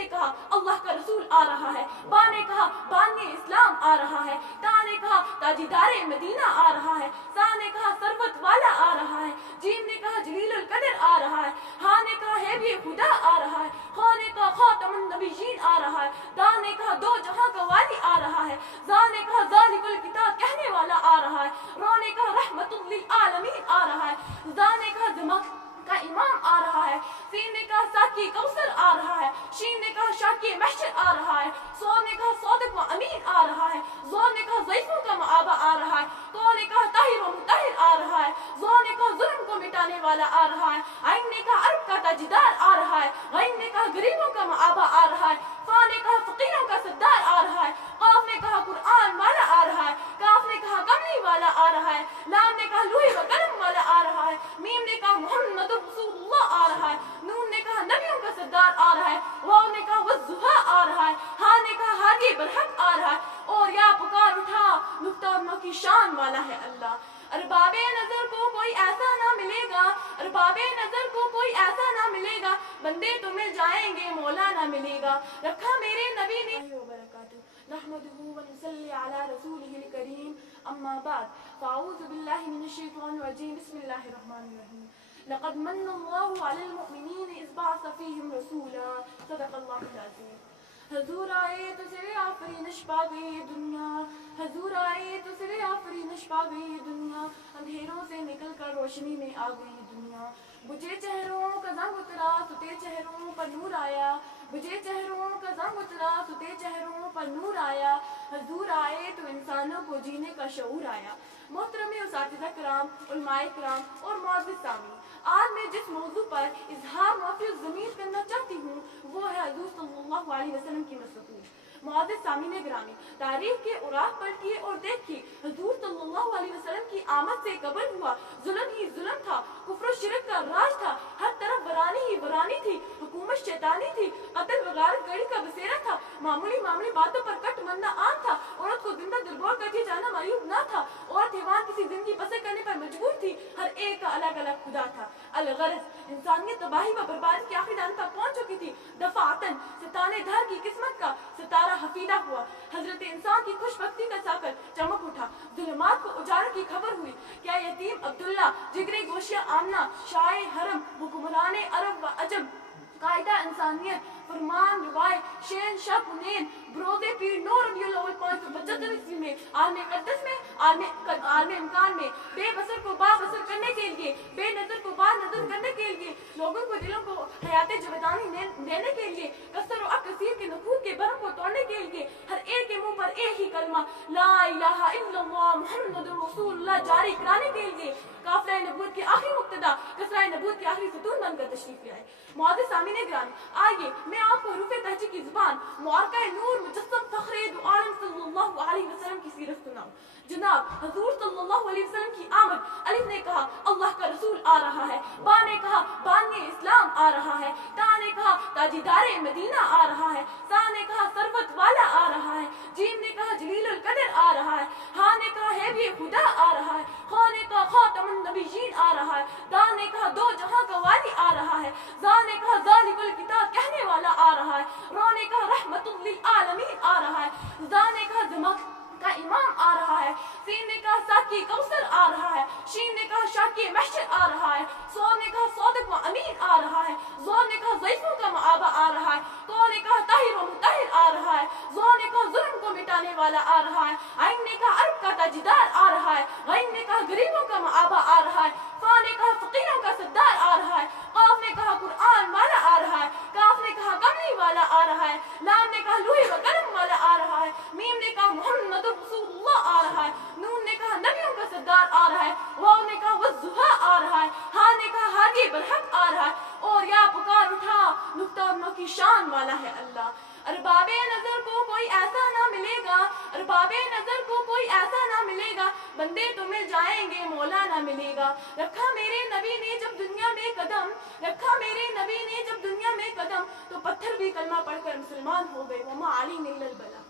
نے کہا اللہ کا رسول آ رہا ہے، با نے کہا بانی اسلام آ رہا ہے، تا نے کہا تاجدار مدینہ آ رہا ہے، سا نے کہا ثروت والا آ رہا ہے، جیم نے کہا جلیل القدر آ رہا ہے، ہا نے کہا ہے بھی خدا آ رہا ہے، خا نے کہا خاتم النبیین آ رہا ہے، دا نے کہا دو جہاں کا والی آ رہا ہے، زا نے کہا ذالک الکتاب کہنے والا آ رہا ہے، رو نے کہا رحمت للعالمین آ رہا ہے، زا نے کہا دماغ کا امام آ رہا ہے، سین نے کہا ساکی کوثر آ رہا ہے، شین نے کہا شاکی محشر آ رہا ہے، سو نے کہا صادق و امین آ رہا ہے، زو نے کہا ضعیفوں کا معابہ آ رہا ہے، تو نے کہا طاہر و مطہر آ رہا ہے، زو نے کہا ظلم کو مٹانے والا آ رہا ہے، عین نے کہا عرب کا تاجدار آ رہا ہے، غین نے کہا غریبوں کا معابہ آ رہا ہے، فا نے کہا فقیروں کا سردار آ رہا ہے، قاف نے کہا قرآن والا آ رہا ہے، کاف نے کہا کملی والا آ رہا ہے، لام نے کہا لوہی و قلم والا آ رہا ہے، میم نے کہا محمد رسول اللہ آ رہا ہے، نون نے کہا نبیوں کا سردار آ رہا ہے، واو نے کہا والضحیٰ آ رہا ہے، ہا نے کہا ہادی برحق آ رہا ہے، اور یا پکار اٹھا نقطہ کی شان والا ہے اللہ۔ ارباب نظر کو کوئی ایسا نہ ملے گا، ارباب نظر کو کوئی ایسا نہ ملے گا، بندے تو مل جائیں گے مولا نہ ملے گا، رکھا میرے نبی نے وبرکاتہ نحمده ونصلي على رسوله الكريم اما بعد فاعوذ بالله من الشيطان الرجيم بسم الله الرحمن الرحيم لقد من الله على المؤمنين اذ بعث فيهم رسولا صدق الله العظيم۔ حضور آئے تو سرے آفرینش پا گئی دنیا، حضور آئے تو سرے آفرینش پا گئی دنیا، اندھیروں سے نکل کر روشنی میں آ گئی دنیا، بجھے چہروں کا زنگ اترا ستے چہروں پر نور آیا، بجھے چہروں کا زنگ اترا ستے چہروں پر نور آیا، حضور آئے تو انسانوں کو جینے کا شعور آیا۔ محترم اساتذہ کرام، علماء کرام اور معزز سامعین، آج میں جس موضوع پر اظہار معافی ضمیر کرنا چاہتی ہوں وہ ہے حضور صلی اللہ علیہ وسلم کی نصرت۔ معزز سامعین گرامی، تاریخ کے اوراق پلٹیے اور دیکھیے حضور صلی اللہ علیہ وسلم کی آمد سے قبل ہوا ظلم ہی ظلم تھا، کفر و شرک کا راج تھا، ہر طرف ورانی ہی ورانی تھی، حکومت شیطانی تھی، قتل وغارت گڑی کا بسیرا تھا، معمولی باتوں پر کٹ مرنا عام تھا، عورت کو زندہ دربور کر دیا جانا معیوب نہ تھا، عورت حیوان کسی زندگی بسر کرنے پر مجبور تھی، ہر ایک کا الگ الگ خدا تھا۔ الغرض انسانیت تباہی و بربادی کے آخری دان تک پہنچ چکی تھی، دفعتاً ستانے دھر کی قسمت کا ستارہ حفیدہ ہوا، حضرت انسان کی خوش بختی کا ساکر چمک اٹھا، ظلمات کو اجالوں کی خبر ہوئی، کیا یتیم عبداللہ، جگری گوشیا آمنہ، شاہ حرم، حکمران عرب و عجم، قائدہ انسانیت، فرمان روائے، شین شاہ پنین، بروز پیر نو ربیع الاول 575 عیسوی میں عالم مقدس میں عالم امکان میں بے بصر کو با بصر کرنے کے لیے، بے نظر کو با نظر کرنے کے لیے، لوگوں کو دلوں کو حیات جاودانی دینے کے لیے، کثر و کثیر کے نفوذ کے برم کو توڑنے کے لیے، ہر ایک کے منہ پر ایک ہی کلمہ لا الہ الا اللہ محمد رسول اللہ جاری کرانے کے لیے قافلہ نبوت کی آخری مقتدا کسرہ نبوت کی آخری ستون بن کر تشریف لے آئے۔ معزز سامعین گرامی، آئیے میں آپ کو حروف تہجی کی زبان معرکہ نور مجسم فخر دو عالم صلی اللہ علیہ وسلم کی سیرت سناؤں۔ جناب حضور صلی اللہ علیہ وسلم کی آمد، الف نے کہا اللہ کا رسول آ رہا ہے، با نے کہا بانی اسلام آ رہا ہے، تا نے کہا تاجدار مدینہ آ رہا ہے، سا نے کہا ثروت والا آ رہا ہے، جیم نے کہا جلیل القدر آ رہا ہے، ہا نے کہا ہے بھی خدا آ رہا ہے، خا نے کہا خاتم النبیین آ رہا ہے، دا نے کہا دو جہاں کا والی آ رہا ہے، زا نے کہا ذالک الکتاب کہنے والا آ رہا ہے، رو نے کہا رحمت للعالمین آ رہا ہے، زا نے کہا دماغ کا امام آ رہا ہے، سین نے کہا ساکی کوثر آ رہا ہے، شین نے کہا شاکی محشر آ رہا ہے، سو نے کہا صادق و امین آ رہا ہے، زو نے کہا ضعیفوں کا معابہ آ رہا ہے، تو نے کہا طاہر و مطہر آ رہا ہے، زو نے کہا ظلم کو مٹانے والا آ رہا ہے، عین نے کہا عرب کا تاجدار آ رہا ہے، غین نے کہا غریبوں کا معابہ آ رہا ہے، فا نے کہا فقیروں کا سردار آ رہا ہے، قاف نے کہا قرآن والا آ رہا ہے، کاف نے کہا کملی والا آ رہا ہے، لام نے کہا لوہی و قلم والا آ رہا ہے، میم نے کہا محمد رسول اللہ آ رہا ہے، نون نے کہا نبیوں کا سردار آ رہا ہے، واو نے کہا والضحیٰ آ رہا ہے، ہا نے کہا ہادی برحق آ رہا ہے، اور یا پکار اٹھا نقطہ کی شان والا ہے اللہ۔ ارباب نظر کو کوئی ایسا نہ ملے گا، ارباب نظر کو کوئی ایسا نہ ملے گا، بندے تو مل جائیں گے مولا نہ ملے گا، رکھا میرے نبی نے جب دنیا میں قدم، رکھا میرے نبی نے جب دنیا میں قدم، تو پتھر بھی کلمہ پڑھ کر مسلمان ہو گئے، وما علینا الا البلاغ۔